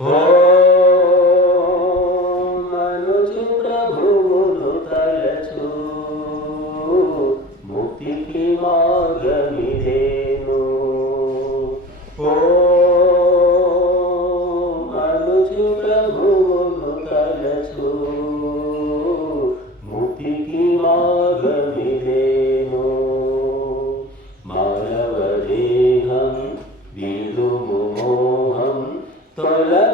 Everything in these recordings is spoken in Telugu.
ఓం మనుజు ప్రభువును తలచు ముక్తికి మార్గమిదేను. ఓం మనుజు ప్రభువును తలచు ముక్తికి మార్గమిదేను మానవదేహం విడుము మోహం తొలగులే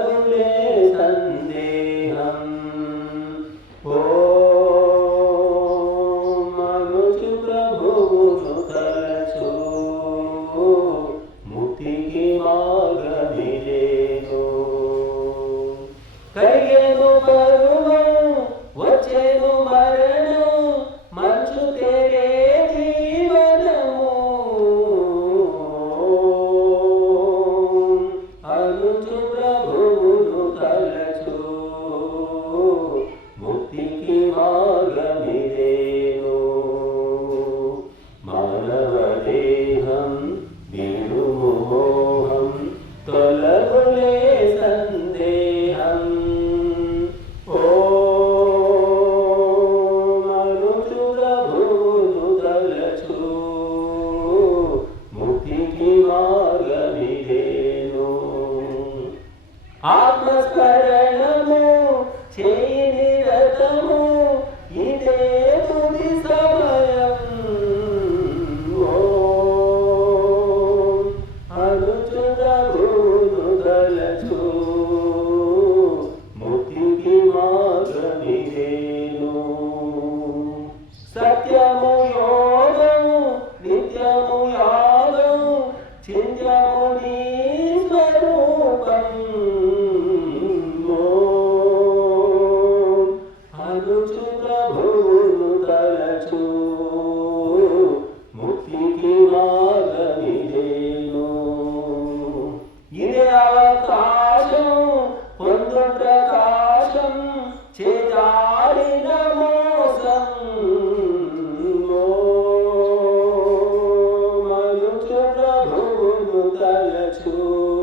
ఆత్మస్మరణము చేయని రథము ఇదే తుది సమయం. ఓం ముక్తికి మార్గమిదేను సత్యము 달려 주.